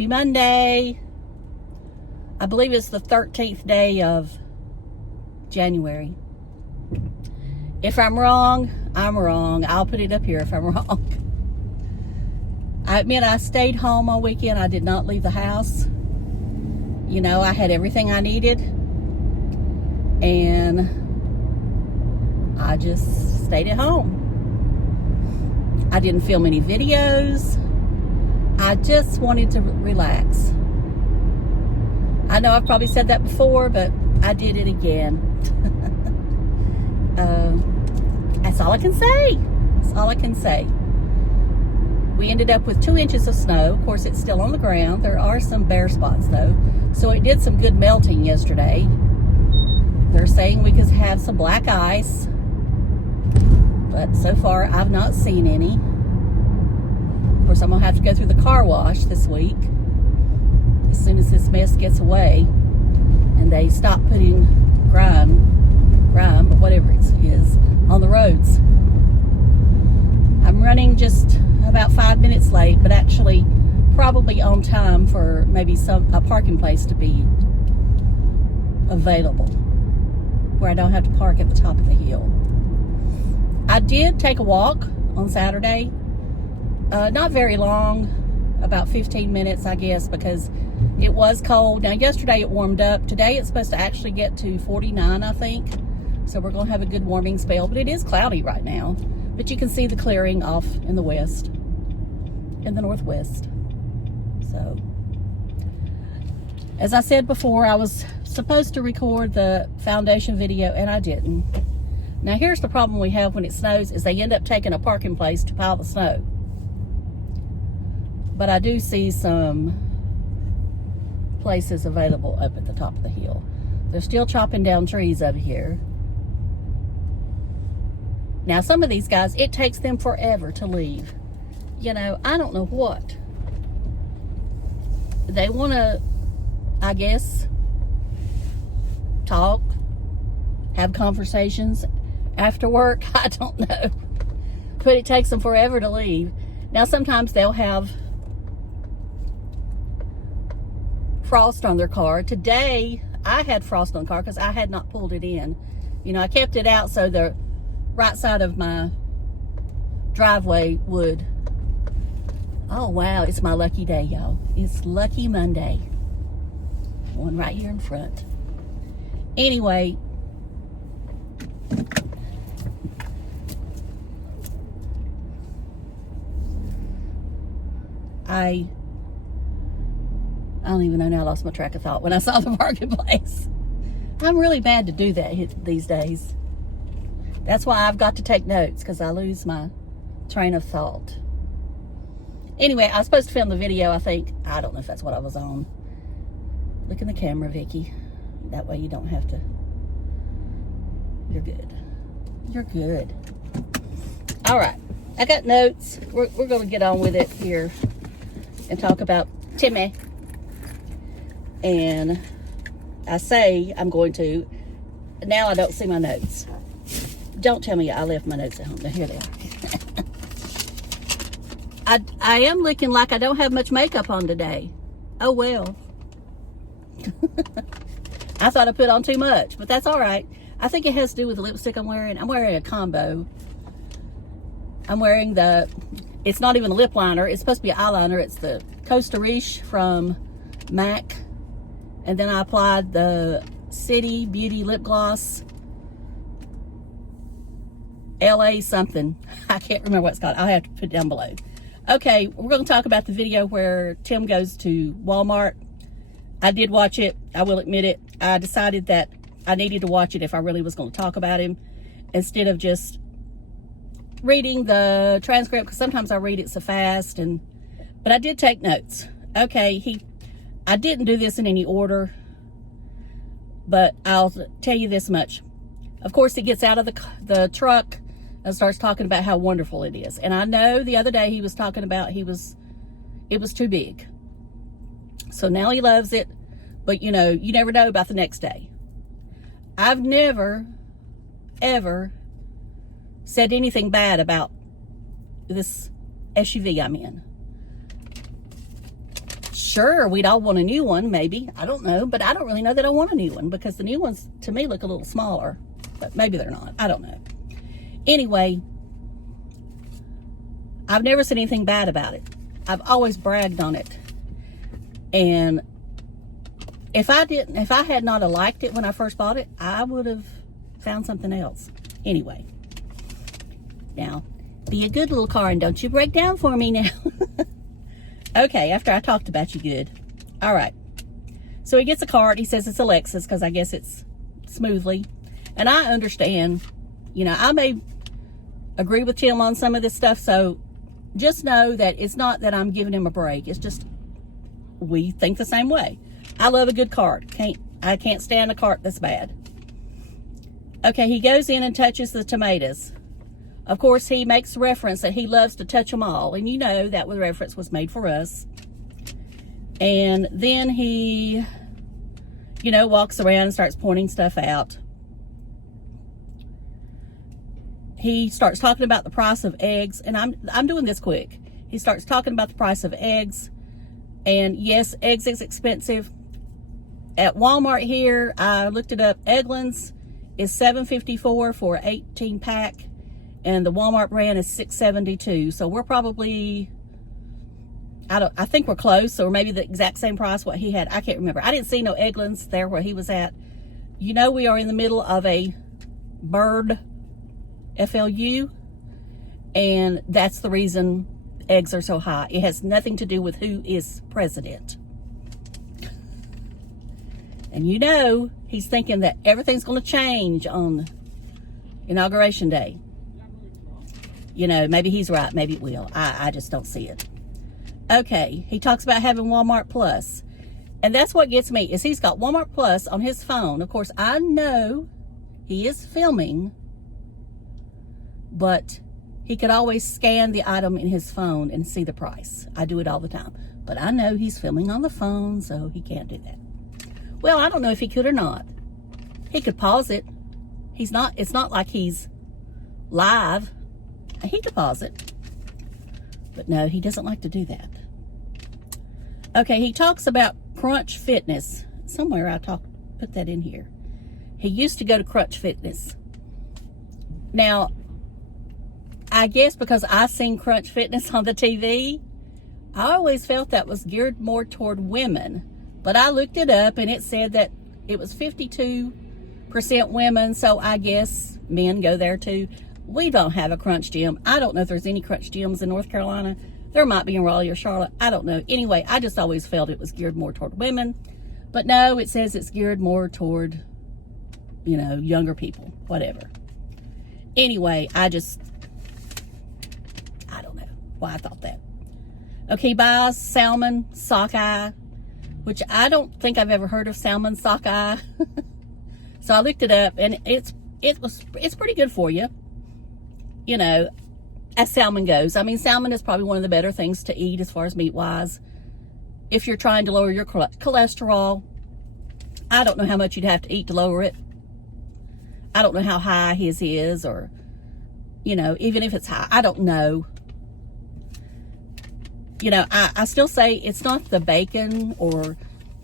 Happy Monday. I believe it's the 13th day of January. If I'm wrong, I'm wrong. I'll put it up here if I'm wrong. I admit I stayed home all weekend. I did not leave the house. You know, I had everything I needed. And I just stayed at home. I didn't film any videos. I just wanted to relax. I know I've probably said that before, but I did it again. That's all I can say. That's all I can say. We ended up with 2 inches of snow. Of course, it's still on the ground. There are some bare spots, though. So it did some good melting yesterday. They're saying we could have some black ice. But so far, I've not seen any. Of course, I'm going to have to go through the car wash this week. As soon as this mess gets away. And they stop putting grime, or whatever it is, on the roads. I'm running just about 5 minutes late, but actually probably on time for maybe a parking place to be available where I don't have to park at the top of the hill. I did take a walk on Saturday. Not very long, about 15 minutes, I guess, because it was cold. Now, yesterday it warmed up. Today it's supposed to actually get to 49, I think. So we're going to have a good warming spell, but it is cloudy right now. But you can see the clearing off in the west, in the northwest. So, as I said before, I was supposed to record the foundation video, and I didn't. Now, here's the problem we have when it snows, is they end up taking a parking place to pile the snow. But I do see some places available up at the top of the hill. They're still chopping down trees over here. Now, some of these guys, it takes them forever to leave. You know, I don't know what. They want to, I guess, talk, have conversations after work. I don't know. But it takes them forever to leave. Now, sometimes they'll have frost on their car. Today, I had frost on the car because I had not pulled it in. You know, I kept it out so the right side of my driveway would. Oh, wow, it's my lucky day, y'all. It's Lucky Monday. One right here in front. Anyway, I don't even know now. I lost my track of thought when I saw the marketplace. I'm really bad to do that these days. That's why I've got to take notes, because I lose my train of thought. Anyway, I was supposed to film the video, I think. I don't know if that's what I was on. Look in the camera, Vicky. That way you don't have to. You're good. You're good. All right. I got notes. We're going to get on with it here and talk about Temu. And I say I'm going to. Now I don't see my notes. Don't tell me I left my notes at home. Now, here they are. I am looking like I don't have much makeup on today. Oh, well. I thought I put on too much, but that's all right. I think it has to do with the lipstick I'm wearing. I'm wearing a combo. I'm wearing it's not even a lip liner. It's supposed to be an eyeliner. It's the Costa Riche from MAC. And then I applied the City Beauty lip gloss. LA something. I can't remember what it's called. I'll have to put it down below. Okay, we're going to talk about the video where Tim goes to Walmart. I did watch it. I will admit it. I decided that I needed to watch it if I really was going to talk about him, instead of just reading the transcript, because sometimes I read it so fast. But I did take notes. Okay, I didn't do this in any order, but I'll tell you this much. Of course, he gets out of the truck and starts talking about how wonderful it is. And I know the other day he was talking about it was too big. So now he loves it, but you know, you never know about the next day. I've never, ever said anything bad about this SUV I'm in. Sure, we'd all want a new one, maybe. I don't know, but I don't really know that I want a new one because the new ones, to me, look a little smaller. But maybe they're not. I don't know. Anyway, I've never said anything bad about it. I've always bragged on it. And if I had not liked it when I first bought it, I would have found something else. Anyway, now, be a good little car and don't you break down for me now. Okay, after I talked about you good. All right. So he gets a card. He says it's a Lexus because I guess it's smoothly. And I understand, you know, I may agree with Tim on some of this stuff. So just know that it's not that I'm giving him a break. It's just we think the same way. I love a good cart. I can't stand a cart that's bad. Okay, he goes in and touches the tomatoes. Of course, he makes reference that he loves to touch them all. And you know that reference was made for us. And then he, you know, walks around and starts pointing stuff out. He starts talking about the price of eggs. And I'm doing this quick. He starts talking about the price of eggs. And yes, eggs is expensive. At Walmart here, I looked it up. Eggland's is $7.54 for an 18 pack. And the Walmart brand is $6.72. So we're probably, I think we're close, or maybe the exact same price what he had. I can't remember. I didn't see no Eggland's there where he was at. You know, we are in the middle of a bird FLU, and that's the reason eggs are so high. It has nothing to do with who is president. And you know, he's thinking that everything's going to change on Inauguration Day. You know, maybe he's right, maybe it will. I just don't see it. Okay, he talks about having Walmart Plus. And that's what gets me, is he's got Walmart Plus on his phone. Of course, I know he is filming, but he could always scan the item in his phone and see the price. I do it all the time. But I know he's filming on the phone, so he can't do that. Well, I don't know if he could or not. He could pause it. It's not like he's live. He could pause it. But no, he doesn't like to do that. Okay, he talks about Crunch Fitness. Somewhere I put that in here. He used to go to Crunch Fitness. Now, I guess because I seen Crunch Fitness on the TV, I always felt that was geared more toward women. But I looked it up and it said that it was 52% women, so I guess men go there too. We don't have a Crunch gym. I don't know if there's any Crunch gyms in North Carolina. There might be in Raleigh or Charlotte. I don't know. Anyway, I just always felt it was geared more toward women. But no, it says it's geared more toward, you know, younger people, whatever. Anyway, I don't know why I thought that. Okay, he buys salmon sockeye, which I don't think I've ever heard of salmon sockeye. So I looked it up, and it's pretty good for you. You know, as salmon goes. I mean, salmon is probably one of the better things to eat as far as meat-wise. If you're trying to lower your cholesterol, I don't know how much you'd have to eat to lower it. I don't know how high his is, or, you know, even if it's high, I don't know. You know, I still say it's not the bacon or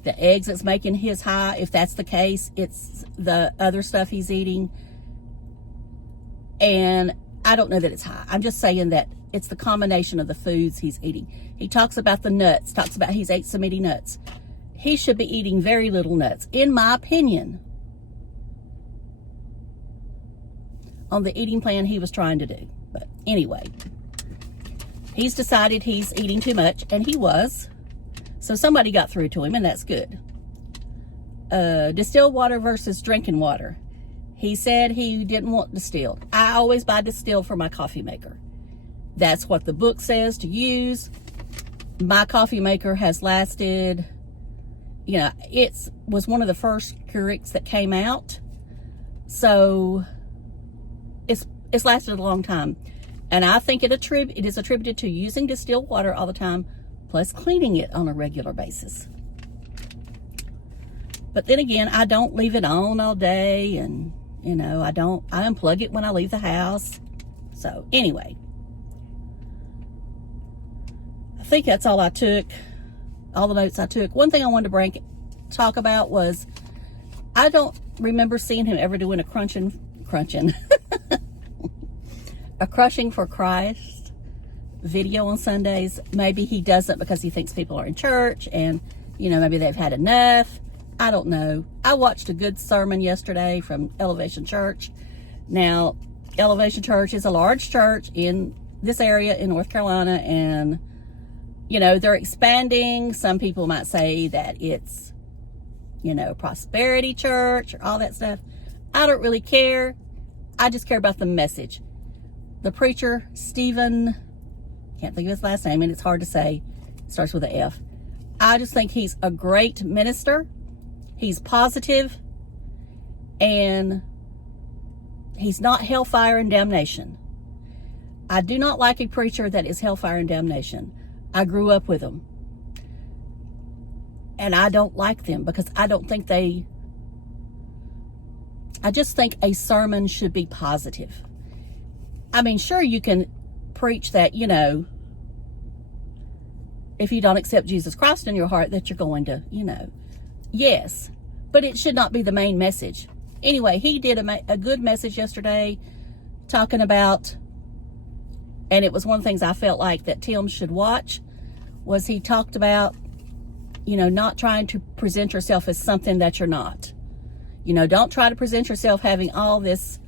the eggs that's making his high. If that's the case, it's the other stuff he's eating. And I don't know that it's high. I'm just saying that it's the combination of the foods he's eating. He talks about the nuts, talks about he's ate so many nuts. He should be eating very little nuts, in my opinion, on the eating plan he was trying to do. But anyway, he's decided he's eating too much, and he was. So somebody got through to him, and that's good. Distilled water versus drinking water. He said he didn't want distilled. I always buy distilled for my coffee maker. That's what the book says to use. My coffee maker has lasted, you know, it was one of the first Keurigs that came out. So it's lasted a long time. And I think it is attributed to using distilled water all the time, plus cleaning it on a regular basis. But then again, I don't leave it on all day, and you know, I unplug it when I leave the house. So anyway, I think that's all I took. all the notes I took. One thing I wanted to talk about was, I don't remember seeing him ever doing a crunching a crushing for Christ video on Sundays. Maybe he doesn't because he thinks people are in church and, you know, maybe they've had enough. I don't know. I watched a good sermon yesterday from Elevation Church. Now, Elevation Church is a large church in this area in North Carolina, and, you know, they're expanding. Some people might say that it's, you know, prosperity church or all that stuff. I don't really care. I just care about the message. The preacher, Stephen, can't think of his last name, and it's hard to say. It starts with an F. I just think he's a great minister. He's positive, and he's not hellfire and damnation. I do not like a preacher that is hellfire and damnation. I grew up with them. And I don't like them because I don't think I just think a sermon should be positive. I mean, sure, you can preach that, you know, if you don't accept Jesus Christ in your heart, that you're going to, you know, yes, but it should not be the main message. Anyway, he did a good message yesterday talking about, and it was one of the things I felt like that Tim should watch, was he talked about, you know, not trying to present yourself as something that you're not. You know, don't try to present yourself having all this.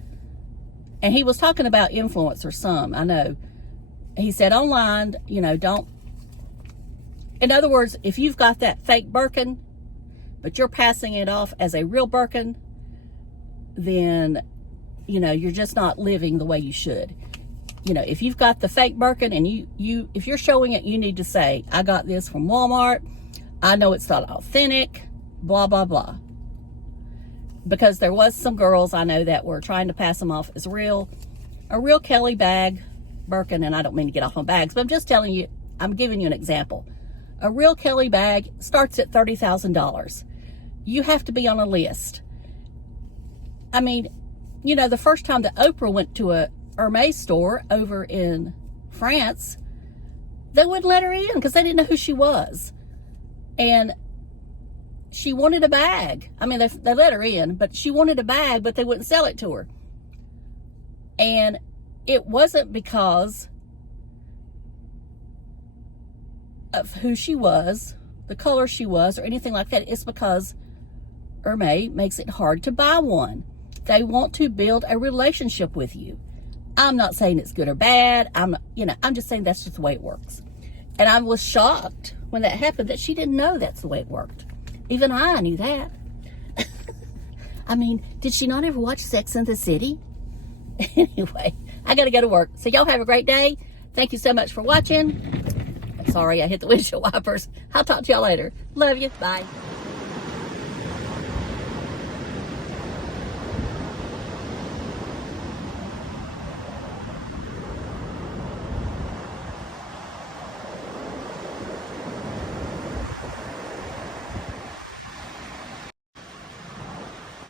And he was talking about influencers, some, I know. He said online, you know, don't. In other words, if you've got that fake Birkin, but you're passing it off as a real Birkin, then, you know, you're just not living the way you should. You know, if you've got the fake Birkin and if you're showing it, you need to say, I got this from Walmart. I know it's not authentic, blah, blah, blah. Because there was some girls I know that were trying to pass them off as a real Kelly bag, Birkin, and I don't mean to get off on bags, but I'm just telling you, I'm giving you an example. A real Kelly bag starts at $30,000. You have to be on a list. I mean, you know, the first time that Oprah went to a Hermes store over in France, they wouldn't let her in because they didn't know who she was. And she wanted a bag. I mean, they let her in, but she wanted a bag, but they wouldn't sell it to her. And it wasn't because of who she was, the color she was, or anything like that. It's because Hermes makes it hard to buy one. They want to build a relationship with you. I'm not saying it's good or bad. I'm just saying that's just the way it works. And I was shocked when that happened that she didn't know that's the way it worked. Even I knew that. I mean, did she not ever watch Sex and the City? Anyway, I got to go to work. So y'all have a great day. Thank you so much for watching. Sorry, I hit the windshield wipers. I'll talk to y'all later. Love you. Bye.